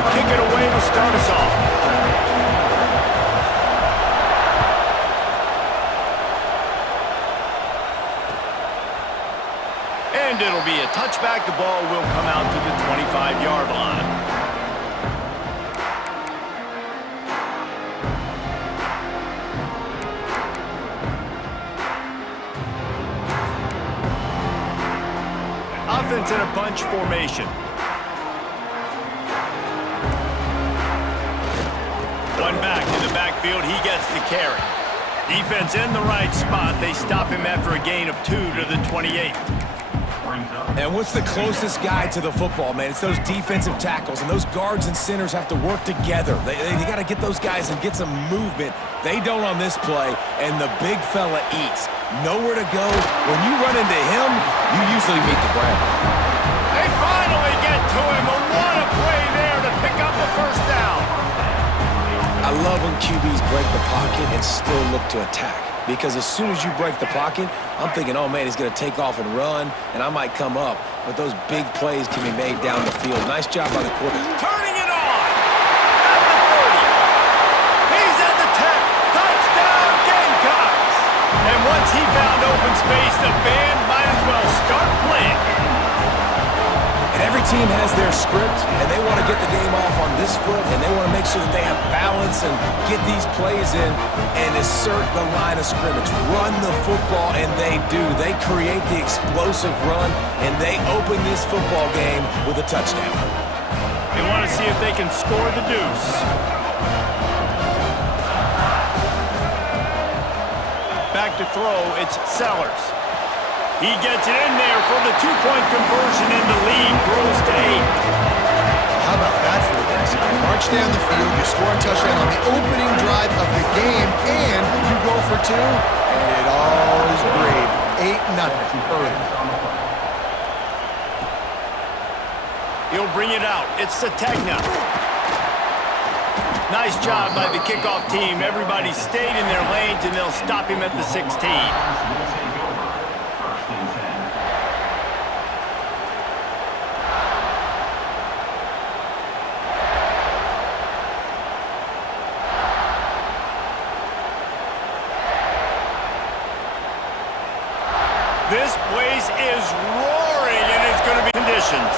will kick it away to start us off. And it'll be a touchback. The ball will come out to the 25-yard line. Offense in a bunch formation. One back in the backfield. He gets the carry. Defense in the right spot. They stop him after a gain of 2 to the 28. And what's the closest guy to the football, man? It's those defensive tackles, and those guards and centers have to work together. They got to get those guys and get some movement. They don't on this play, and the big fella eats. Nowhere to go. When you run into him, you usually meet the ground. They finally get to him. A what a play there to pick up the first down. I love when QBs break the pocket and still look to attack. Because as soon as you break the pocket, I'm thinking, oh, man, he's going to take off and run, and I might come up. But those big plays can be made down the field. Nice job by the quarterback. Turning it on. At the 30. He's at the 10. Touchdown, Gamecocks. And once he found open space, the band might as well start playing. And every team has their script, and they want to get the game off on this foot, and they want to make sure that they have balance and get these plays in and assert the line of scrimmage. Run the football, and they do. They create the explosive run, and they open this football game with a touchdown. They want to see if they can score the deuce. Back to throw, it's Sellers. He gets it in there for the two-point conversion, and the lead grows to 8. How about that for the guys? You march down the field, you score a touchdown on the opening drive of the game, and you go for 2, and it all is great. 8-0 early. He'll bring it out. It's Sategna. Nice job by the kickoff team. Everybody stayed in their lanes, and they'll stop him at the 16. This place is roaring, and it's going to be conditions.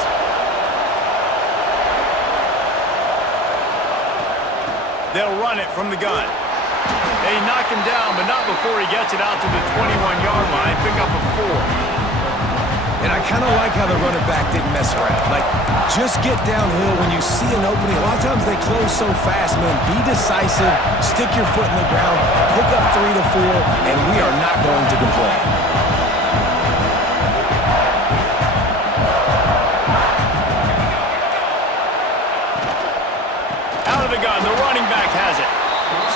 They'll run it from the gun. They knock him down, but not before he gets it out to the 21-yard line. Pick up a 4. And I kind of like how the running back didn't mess around. Like, just get downhill when you see an opening. A lot of times they close so fast, man. Be decisive, stick your foot in the ground, pick up 3 to 4, and we are not going to complain. Out of the gun, the running back has it.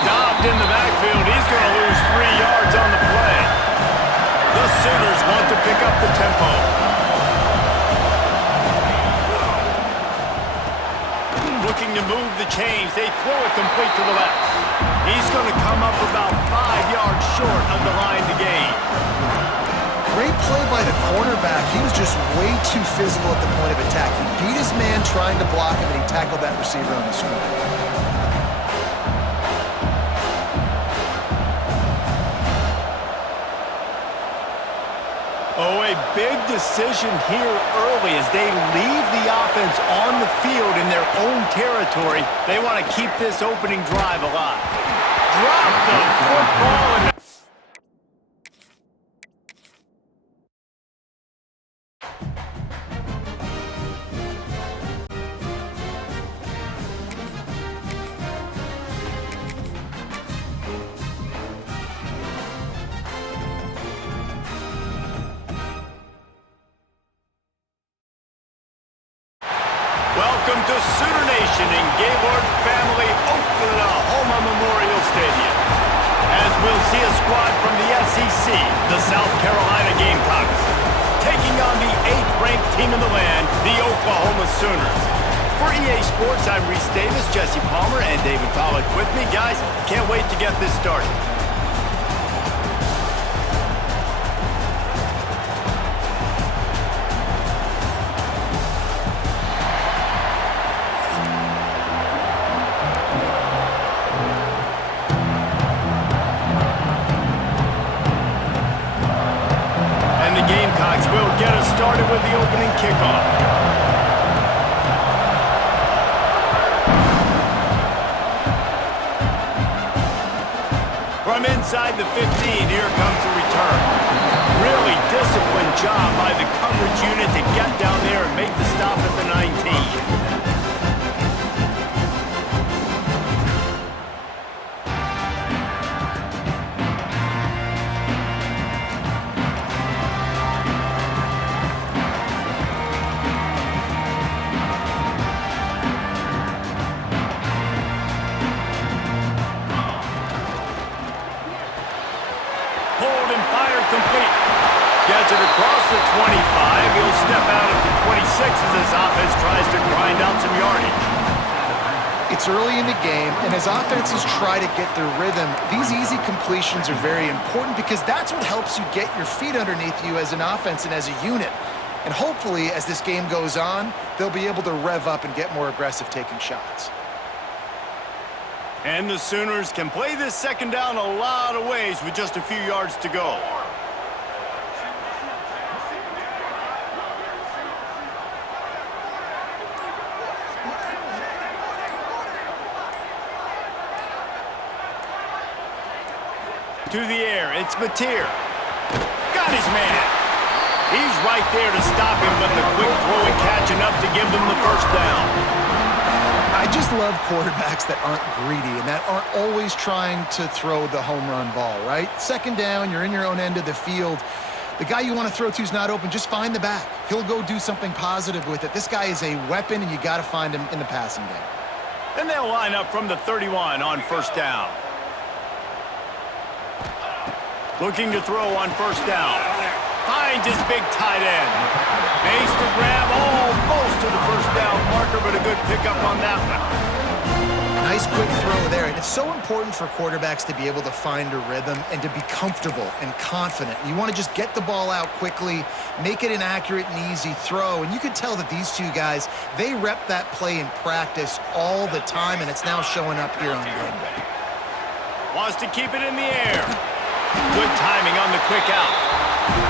Stopped in the backfield. He's going to lose 3 yards on the play. The Sooners want to pick up the tempo. Looking to move the chains. They throw it complete to the left. He's going to come up about 5 yards short of the line to gain. Great play by the cornerback. He was just way too physical at the point of attack. He beat his man trying to block him, and he tackled that receiver on the screen. Oh, a big decision here early as they leave the offense on the field in their own territory. They want to keep this opening drive alive. Drop the football and welcome to Sooner Nation in Gaylord Family Oklahoma Memorial Stadium. As we'll see a squad from the SEC, the South Carolina Gamecocks, taking on the 8th-ranked team in the land, the Oklahoma Sooners. For EA Sports, I'm Reese Davis, Jesse Palmer, and David Pollack with me. Guys, can't wait to get this started. opening kickoff. From inside the 15, here comes the return. Really disciplined job by the coverage unit to get down there and make the stop at the 19. Complete. Gets it across the 25. He'll step out at the 26 as his offense tries to grind out some yardage. It's early in the game, and as offenses try to get their rhythm, these easy completions are very important because that's what helps you get your feet underneath you as an offense and as a unit. And hopefully, as this game goes on, they'll be able to rev up and get more aggressive taking shots. And the Sooners can play this second down a lot of ways with just a few yards to go. To the air, it's Mateer. Got his man. He's right there to stop him, but the quick throw and catch enough to give them the first down. I just love quarterbacks that aren't greedy and that aren't always trying to throw the home run ball, right? Second down, you're in your own end of the field. The guy you want to throw to is not open. Just find the back. He'll go do something positive with it. This guy is a weapon, and you got to find him in the passing game. And they'll line up from the 31 on first down. Looking to throw on first down. Finds his big tight end. Makes the grab almost to the first down marker, but a good pickup on that one. Nice quick throw there. And it's so important for quarterbacks to be able to find a rhythm and to be comfortable and confident. You want to just get the ball out quickly, make it an accurate and easy throw. And you can tell that these two guys, they rep that play in practice all the time, and it's now showing up here on game day. Wants to keep it in the air. Good timing on the quick out.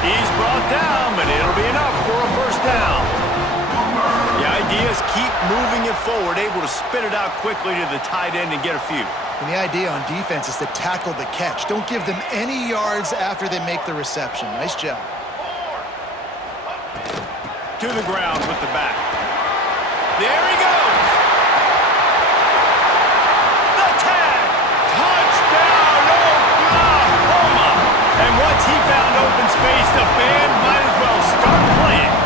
He's brought down, but it'll be enough for a first down. The idea is keep moving it forward, able to spit it out quickly to the tight end and get a few. And the idea on defense is to tackle the catch. Don't give them any yards after they make the reception. Nice job. To the ground with the back. There he goes. The tag. Touchdown, Oklahoma. And once he found open space, the band might as well start playing.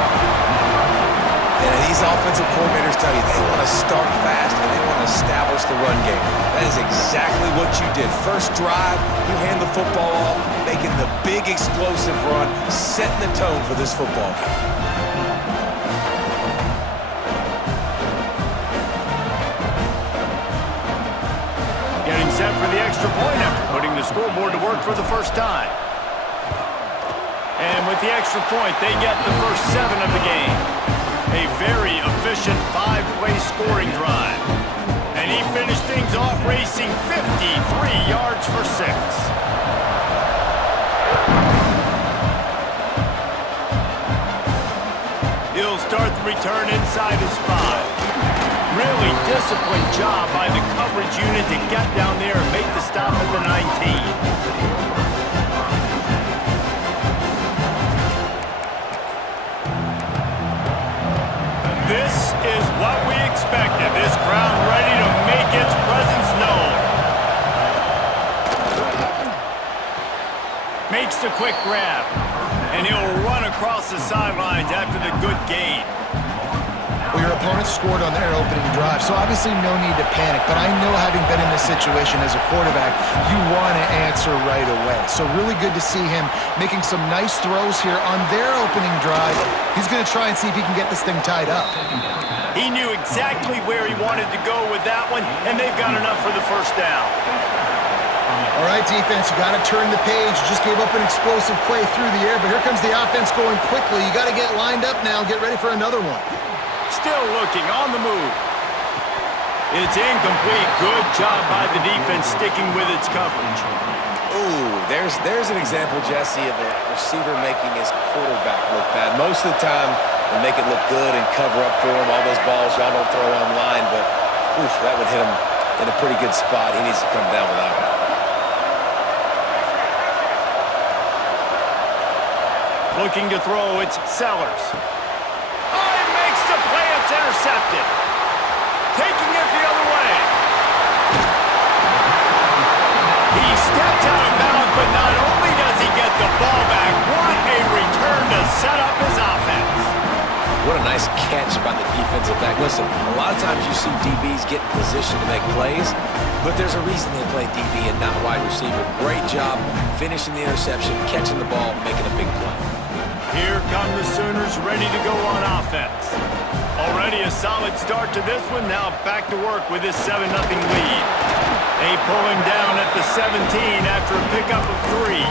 And these offensive coordinators tell you they want to start fast and they want to establish the run game. That is exactly what you did. First drive, you hand the football off, making the big explosive run, setting the tone for this football game. Getting set for the extra point after putting the scoreboard to work for the first time. And with the extra point, they get the first 7 of the game. A very efficient 5-play scoring drive. And he finished things off racing 53 yards for 6. He'll start the return inside his 5. Really disciplined job by the coverage unit to get down there and make the stop at the 19. This is what we expected. This crowd ready to make its presence known. Makes the quick grab. And he'll run across the sidelines after the good gain. Well, your opponent scored on their opening drive, so obviously no need to panic. But I know, having been in this situation as a quarterback, you want to answer right away. So really good to see him making some nice throws here on their opening drive. He's going to try and see if he can get this thing tied up. He knew exactly where he wanted to go with that one, and they've got enough for the first down. All right, defense, you got to turn the page. You just gave up an explosive play through the air, but here comes the offense going quickly. You got to get lined up now, get ready for another one. Still looking on the move. It's incomplete. Good job by the defense sticking with its coverage. Ooh, there's an example, Jesse, of a receiver making his quarterback look bad. Most of the time, they make it look good and cover up for him. All those balls y'all don't throw online, but oof, that would hit him in a pretty good spot. He needs to come down with that one. Looking to throw, it's Sellers. Oh, he makes the play. It's intercepted. Taking it the other way. He steps out of bounds, but not only does he get the ball back, what a return to set up his offense. What a nice catch by the defensive back. Listen, a lot of times you see DBs get in position to make plays, but there's a reason they play DB and not wide receiver. Great job finishing the interception, catching the ball, making a big play. Here come the Sooners ready to go on offense. Already a solid start to this one. Now back to work with this 7-0 lead. They pull him down at the 17 after a pickup of 3.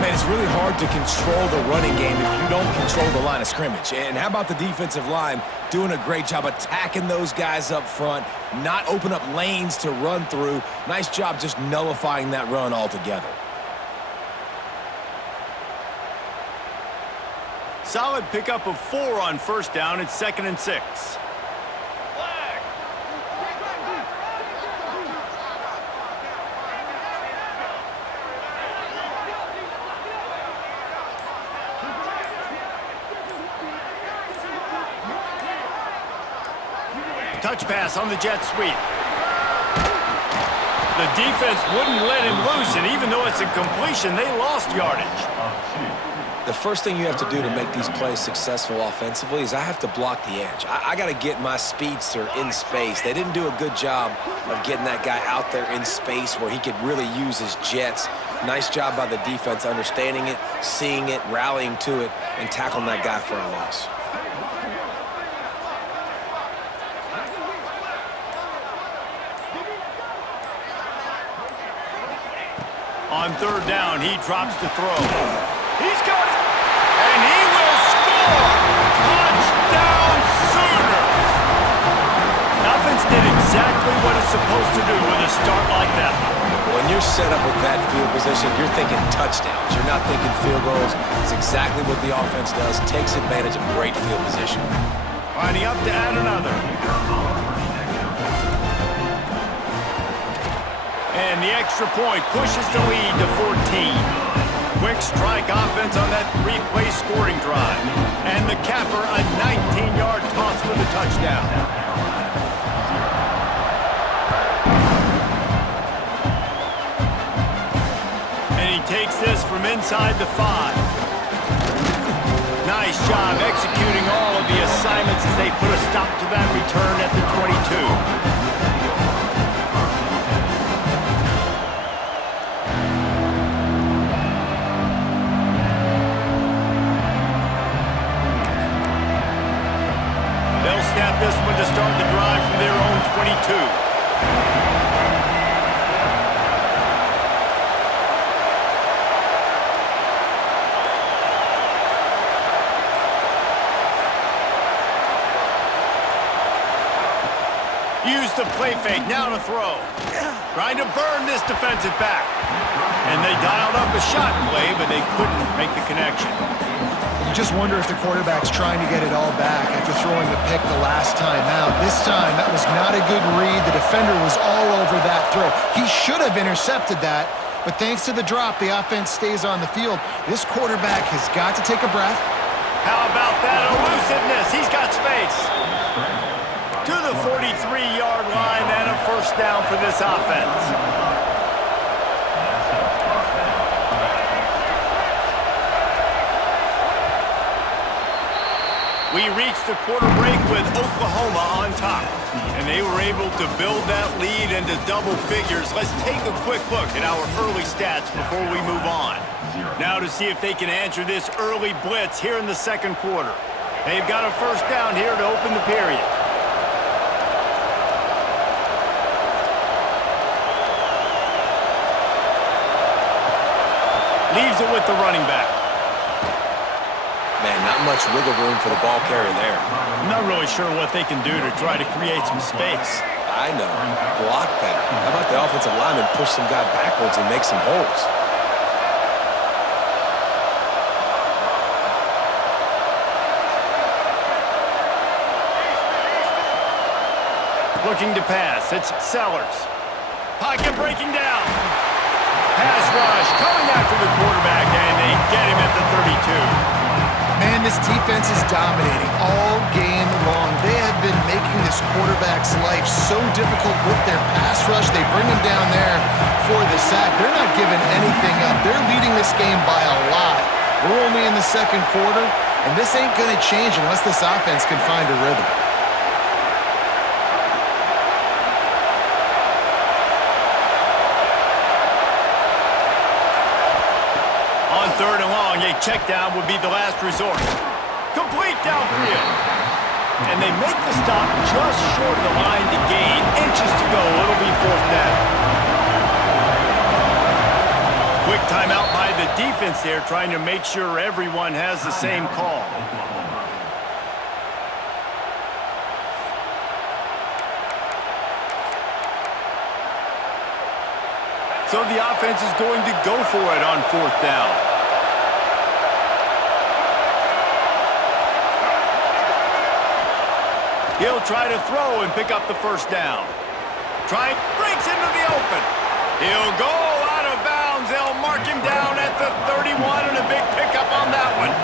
Man, it's really hard to control the running game if you don't control the line of scrimmage. And how about the defensive line doing a great job attacking those guys up front, not open up lanes to run through. Nice job just nullifying that run altogether. Solid pickup of 4 on first down. It's 2nd and 6. Touch pass on the jet sweep. The defense wouldn't let him loose, and even though it's a completion, they lost yardage. The first thing you have to do to make these plays successful offensively is I have to block the edge. I got to get my speedster in space. They didn't do a good job of getting that guy out there in space where he could really use his jets. Nice job by the defense understanding it, seeing it, rallying to it, and tackling that guy for a loss. On third down, he drops to throw. He's got it, and he will score! Touchdown, Sooners! Offense did exactly what it's supposed to do with a start like that. When you're set up with that field position, you're thinking touchdowns. You're not thinking field goals. It's exactly what the offense does. Takes advantage of great field position. Lining up to add another. And the extra point pushes the lead to 14. Quick strike offense on that 3-play scoring drive. And the capper, a 19-yard toss for the touchdown. And he takes this from inside the 5. Nice job executing all of the assignments as they put a stop to that return at the 22. Snap this one to start the drive from their own 22. Use the play fake, now to throw. Trying to burn this defensive back. And they dialed up a shot play, but they couldn't make the connection. You just wonder if the quarterback's trying to get it all back after throwing the pick the last time out. This time, that was not a good read. The defender was all over that throw. He should have intercepted that, but thanks to the drop, the offense stays on the field. This quarterback has got to take a breath. How about that elusiveness? He's got space. To the 43-yard line and a first down for this offense. We reached the quarter break with Oklahoma on top, and they were able to build that lead into double figures. Let's take a quick look at our early stats before we move on. Now to see if they can answer this early blitz here in the second quarter. They've got a first down here to open the period. Leaves it with the running back. Man, not much wiggle room for the ball carrier there. I'm not really sure what they can do to try to create some space. I know. Block better. How about the offensive lineman push some guy backwards and make some holes? Looking to pass. It's Sellers. Pocket breaking down. Pass rush coming after the quarterback, and they get him at the 32. Man, this defense is dominating all game long. They have been making this quarterback's life so difficult with their pass rush. They bring him down there for the sack. They're not giving anything up. They're leading this game by a lot. We're only in the second quarter, and this ain't going to change unless this offense can find a rhythm. Third and long, a check down would be the last resort. Complete downfield. And they make the stop just short of the line to gain. Inches to go. It'll be fourth down. Quick timeout by the defense there, trying to make sure everyone has the same call. So the offense is going to go for it on fourth down. He'll try to throw and pick up the first down. Breaks into the open. He'll go out of bounds. They'll mark him down at the 31 and a big pickup on that one.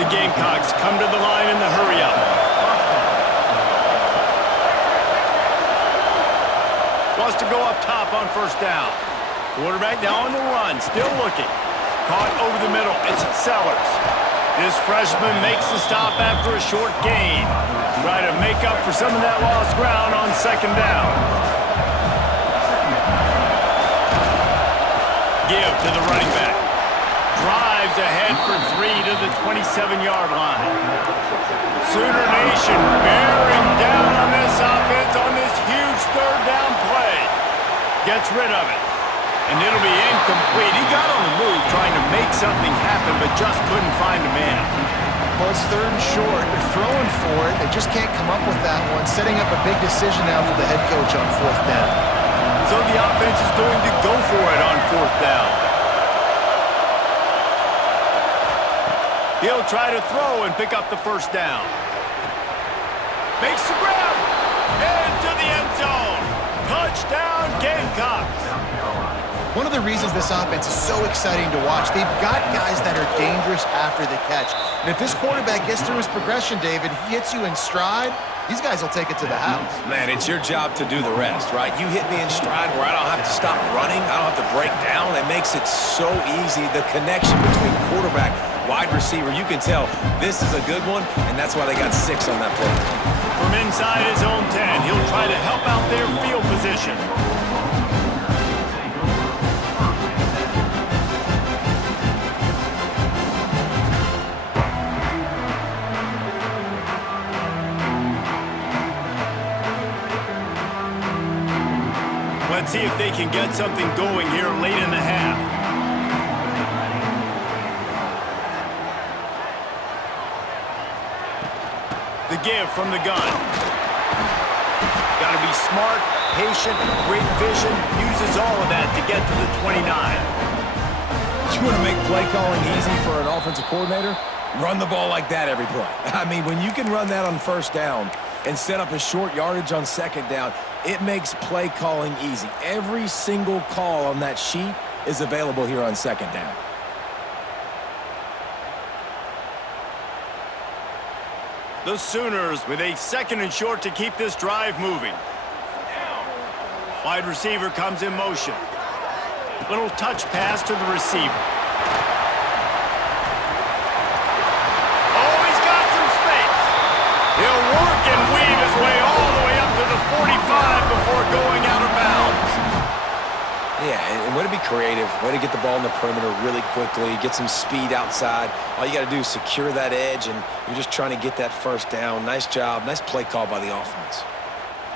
The Gamecocks come to the line in the hurry-up. Wants to go up top on first down. Quarterback now on the run, still looking. Caught over the middle. It's Sellers. This freshman makes the stop after a short gain. Try to make up for some of that lost ground on second down. Give to the running back. Drives ahead for 3 to the 27-yard line. Sooner Nation bearing down on this offense on this huge third down play. Gets rid of it. And it'll be incomplete. He got on the move trying to make something happen, but just couldn't find a man. Well, it's third and short. They're throwing for it. They just can't come up with that one. Setting up a big decision now for the head coach on fourth down. So the offense is going to go for it on fourth down. He'll try to throw and pick up the first down. Makes the grab. Into the end zone. Touchdown, Gamecocks. One of the reasons this offense is so exciting to watch, they've got guys that are dangerous after the catch. And if this quarterback gets through his progression, David, he hits you in stride, these guys will take it to the house. Man, it's your job to do the rest, right? You hit me in stride where I don't have to stop running. I don't have to break down. It makes it so easy. The connection between quarterback, wide receiver, you can tell this is a good one, and that's why they got 6 on that play. From inside his own 10, he'll try to help out their field position. Let's see if they can get something going here late in the half. The give from the gun. Got to be smart, patient, great vision. Uses all of that to get to the 29. You want to make play calling easy for an offensive coordinator? Run the ball like that every play. I mean, when you can run that on first down and set up a short yardage on second down, it makes play calling easy. Every single call on that sheet is available here on second down. The Sooners with a second and short to keep this drive moving. Wide receiver comes in motion. Little touch pass to the receiver. Oh, he's got some space. He'll work and weave his way all the way up to the 45 before going out of bounds. Yeah, and way to be creative, way to get the ball in the perimeter really quickly, get some speed outside. All you got to do is secure that edge, and you're just trying to get that first down. Nice job, nice play call by the offense.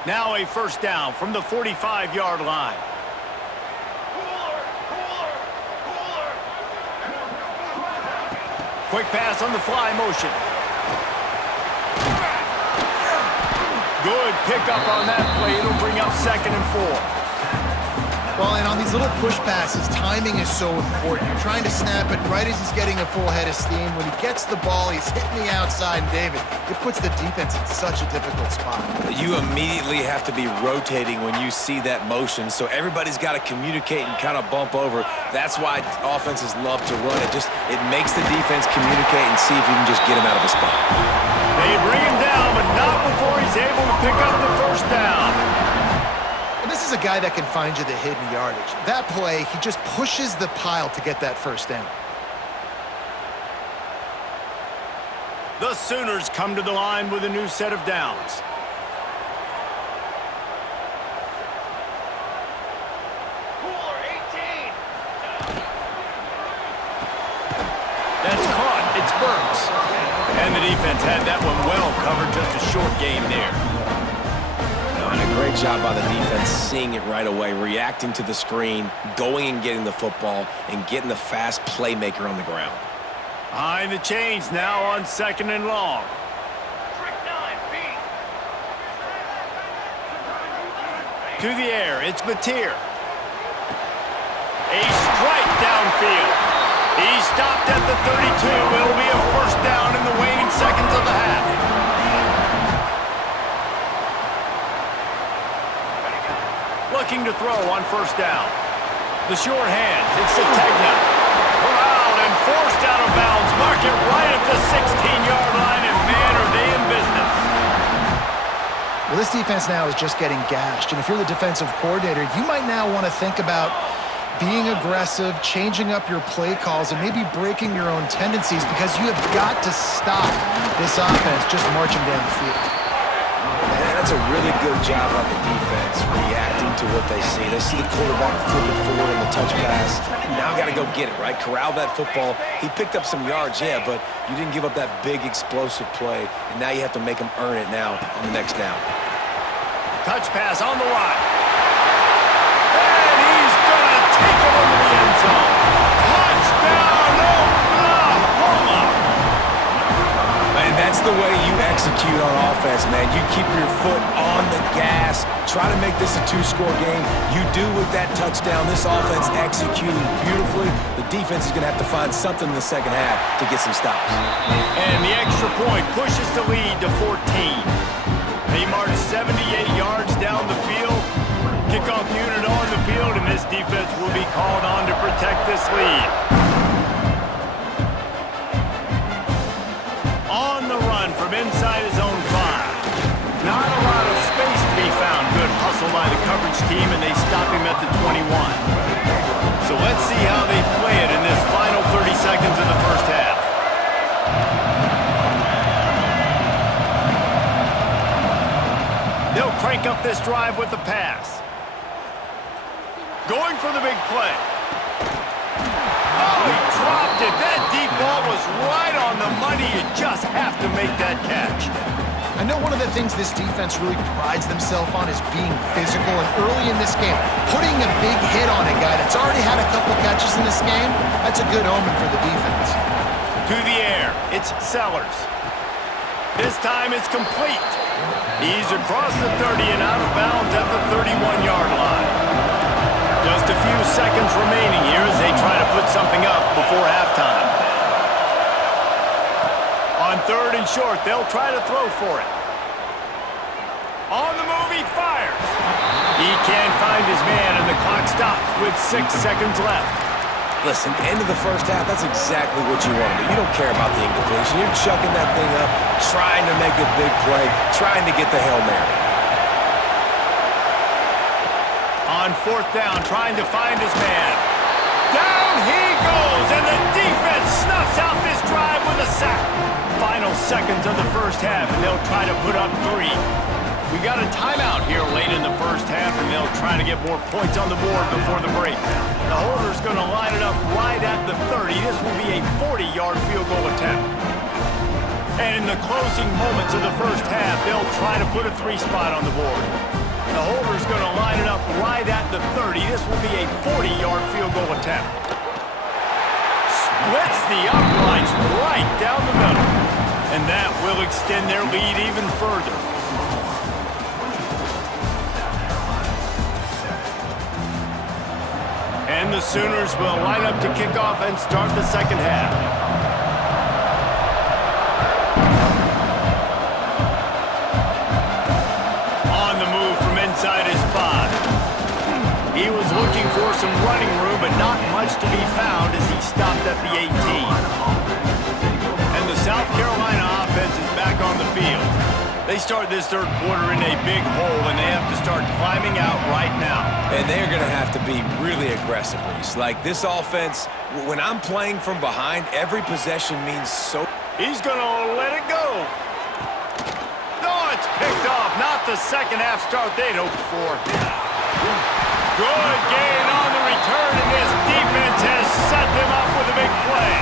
Now a first down from the 45-yard line. Quick pass on the fly motion. Good pickup on that play. It'll bring up 2nd and 4. Well, and on these little push passes, timing is so important. You're trying to snap it right as he's getting a full head of steam. When he gets the ball, he's hitting the outside. And David, it puts the defense in such a difficult spot. You immediately have to be rotating when you see that motion, so everybody's got to communicate and kind of bump over. That's why offenses love to run it. It makes the defense communicate and see if you can just get him out of a spot. They bring him down, but not before he's able to pick up the 1st down. This is a guy that can find you the hidden yardage. That play, he just pushes the pile to get that 1st down. The Sooners come to the line with a new set of downs. That's caught. It's Burks. And the defense had that one well covered. Just a short game there. And a great job by the defense seeing it right away, reacting to the screen, going and getting the football, and getting the fast playmaker on the ground. Behind the chains now on 2nd and long. To the air, it's Mateer. A strike downfield. He stopped at the 32. It'll be a 1st down in the waning seconds of the half. Looking to throw on 1st down. The short hands, it's Sategna. Corralled and forced out of bounds. Mark it right at the 16-yard line, and man, are they in business. Well, this defense now is just getting gashed, and if you're the defensive coordinator, you might now want to think about being aggressive, changing up your play calls, and maybe breaking your own tendencies, because you have got to stop this offense just marching down the field. Man, that's a really good job by the defense, reacting to what they see. They see the quarterback flip it forward in the touch pass. Now got to go get it, right? Corral that football. He picked up some yards, yeah, but you didn't give up that big explosive play, and now you have to make him earn it now on the next down. Touch pass on the right. And he's going to take it into the end zone. Touchdown, Oklahoma! And that's the way you execute on offense, man. You keep your foot on the gas. Try to make this a 2-score game. You do with that touchdown. This offense executing beautifully. The defense is going to have to find something in the 2nd half to get some stops. And the extra point pushes the lead to 14. They march 78 yards down the field. Kickoff unit on the field, and this defense will be called on to protect this lead. On the run from inside his own 5. Not a lot of space to be found. Good hustle by the coverage team, and they stop him at the 21. So let's see how they play it in this final 30 seconds of the 1st half. They'll crank up this drive with the pass. Going for the big play. Oh, he dropped it. That deep ball was right on the money. You just have to make that catch. I know one of the things this defense really prides themselves on is being physical, and early in this game, putting a big hit on a guy that's already had a couple catches in this game, that's a good omen for the defense. To the air, it's Sellers. This time it's complete. He's across the 30 and out of bounds at the 31-yard line. Just a few seconds remaining here as they try to put something up before halftime. On 3rd and short, they'll try to throw for it. On the move, he fires. He can't find his man, and the clock stops with 6 seconds left. Listen, end of the 1st half, that's exactly what you want to do. You don't care about the incompletion. You're chucking that thing up, trying to make a big play, trying to get the Hail Mary. On 4th down, trying to find his man. Down he goes, and the defense snuffs out this drive with a sack. Final seconds of the 1st half, and they'll try to put up 3. We got a timeout here late in the 1st half, and they'll try to get more points on the board before the break. The holder's going to line it up right at the 30. This will be a 40-yard field goal attempt. And in the closing moments of the 1st half, they'll try to put a 3 spot on the board. The holder's going to line it up right at the 30. This will be a 40-yard field goal attempt. Splits the uprights right down the middle. And that will extend their lead even further. And the Sooners will line up to kick off and start the second half. On the move from inside his 5. He was looking for some running room, but not much to be found as he stopped at the 18. And the South Carolina offense is back on the field. They start this third quarter in a big hole, and they have to start climbing out right now. And they're going to have to be really aggressive, Reese. Like, this offense, when I'm playing from behind, every possession means so... He's going to let it go. No, it's picked off. Not the second half start they'd hoped for. Good gain on the return, and this defense has set them up with a big play.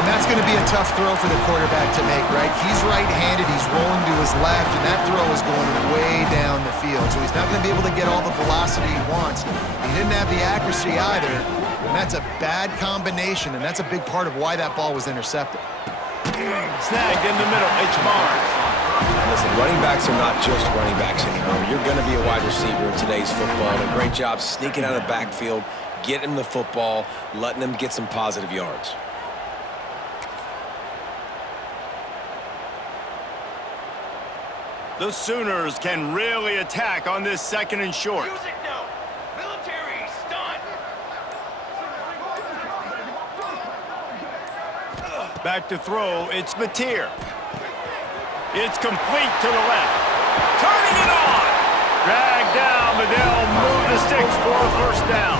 And that's going to be a tough throw for the quarterback to make, right? He's right-handed, he's rolling to his left, and that throw is going way down the field. So he's not going to be able to get all the velocity he wants. He didn't have the accuracy either, and that's a bad combination, and that's a big part of why that ball was intercepted. Snagged in the middle, it's Barnes. Listen, running backs are not just running backs anymore. You're going to be a wide receiver in today's football. And a great job sneaking out of the backfield, getting the football, letting them get some positive yards. The Sooners can really attack on this second and short. Music note. Military stunt. Back to throw, it's Mateer. It's complete to the left. Turning it on! Dragged down, but they'll move the sticks for a first down.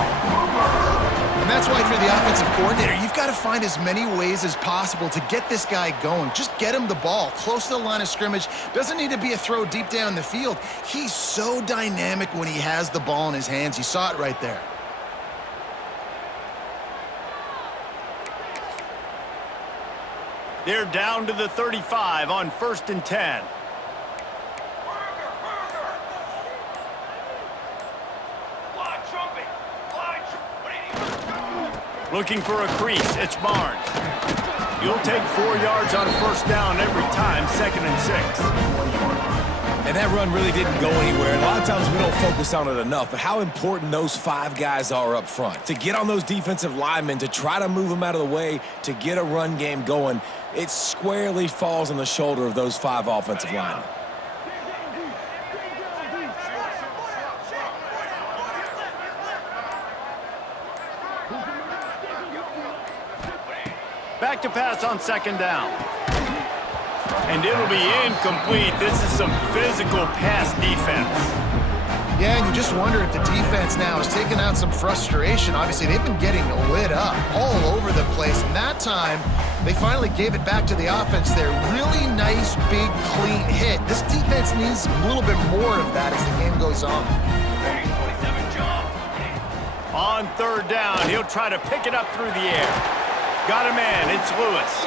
And that's why for the offensive coordinator, you've got to find as many ways as possible to get this guy going. Just get him the ball close to the line of scrimmage. Doesn't need to be a throw deep down the field. He's so dynamic when he has the ball in his hands. You saw it right there. They're down to the 35 on 1st and 10. Looking for a crease, it's Barnes. You'll take 4 yards on first down every time, 2nd and 6. And that run really didn't go anywhere. A lot of times we don't focus on it enough, but how important those 5 guys are up front. To get on those defensive linemen, to try to move them out of the way, to get a run game going, it squarely falls on the shoulder of those 5 offensive linemen. Back to pass on 2nd down. And it'll be incomplete. This is some physical pass defense. Yeah, and you just wonder if the defense now is taking out some frustration. Obviously, they've been getting lit up all over the place. And that time, they finally gave it back to the offense there. Really nice, big, clean hit. This defense needs a little bit more of that as the game goes on. On 3rd down, he'll try to pick it up through the air. Got a man, it's Lewis.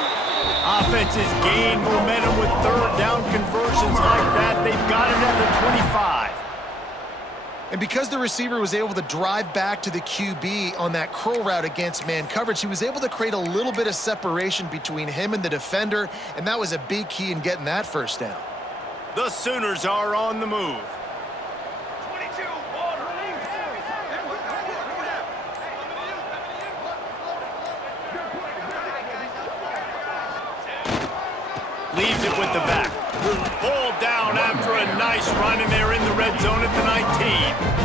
Offenses gain momentum with 3rd down conversions like that. They've got it at the 25. And because the receiver was able to drive back to the QB on that curl route against man coverage, he was able to create a little bit of separation between him and the defender, and that was a big key in getting that first down. The Sooners are on the move. Leaves it with the back. Pulled down after a nice run, and they're in the red zone at the 19.